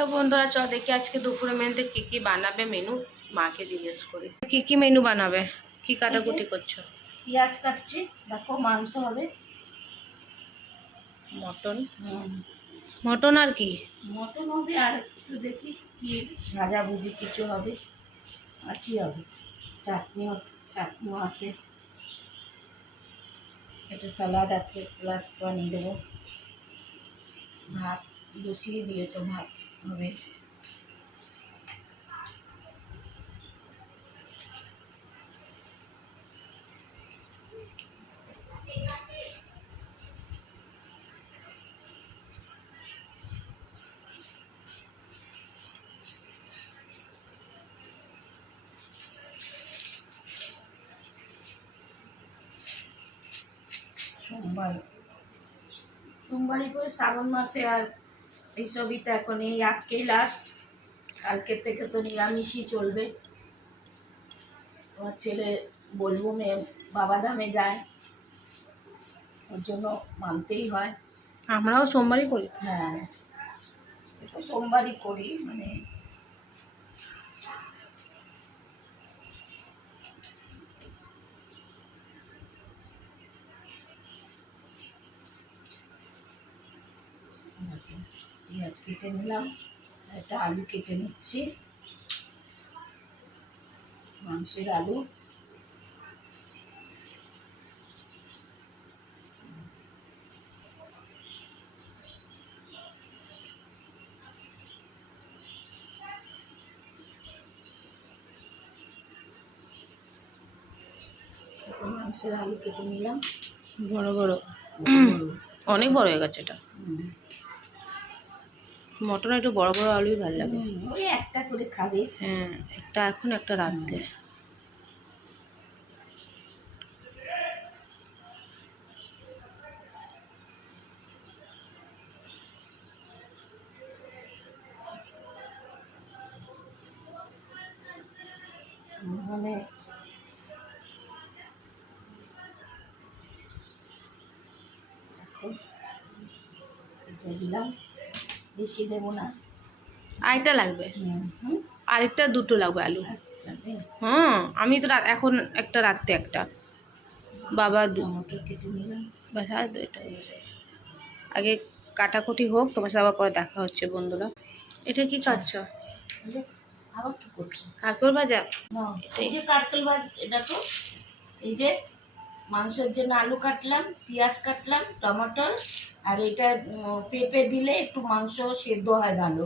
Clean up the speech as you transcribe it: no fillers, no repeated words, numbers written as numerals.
Hello বন্ধুরা, চ দেখি আজকে দুপুরে মেনুতে কি কি বানাবে। মেনু মাকে জিজ্ঞেস করি কি কি মেনু বানাবে, কি কাটাকুটি করছো। পেঁয়াজ কাটছি, দেখো মাংস হবে। মটন মটন আর কি মটন হবে, আর একটু দেখি কি ভাজাভুজি কিছু হবে, আর কি হবে, চাটনিও আছে, একটু স্যালাড আছে, স্যালাড বানিয়ে দেবো। ভাত বসিয়ে দিয়েছো, ভাত হবে। সোমবারই করে শ্রাবণ মাসে, আর এইসবই তো এখন, এই আজকেই লাস্ট, কালকের থেকে তো নিরামিষই চলবে। তোমার ছেলে বলবো মেয়ে বাবাধামে যায়, ওর জন্য মানতেই হয়। আমরাও সোমবারই করি। হ্যাঁ, তো সোমবারই করি, মানে পেঁয়াজ কেটে নিলাম, একটা আলু কেটে নিচ্ছি, মাংসের আলু। মাংসের আলু কেটে নিলাম, বড় বড়, অনেক বড় হয়ে গেছে এটা। মটন একটু বড় বড় আলুই ভালো লাগে। ওই একটা করে খাবে। হ্যাঁ, একটা এখন একটা রাত্রে। মানে এটা দিলাম, বেশি দেবো না। আরেকটা লাগবে, আরেকটা দুটো লাগবে আলু। লাগবে। হ্যাঁ, আমি তো এখন একটা রাত্রে একটা, বাবা মটর কেটে নিলাম। বাস আসবে। এটা আগে কাটাকুটি হোক, তোমার সাথে আবার পরে দেখা হচ্ছে বন্ধুরা। এটা কি কাটছো? আবার কি করছো? কাঁকড় ভাজা। না, এই যে কাটকল ভাজ, এটা তো এই যে মাংসের জন্য আলু কাটলাম, পেঁয়াজ কাটলাম, টমেটো, আর এটা পেঁপে দিলে একটু মাংস সেদ্ধ হয় ভালো।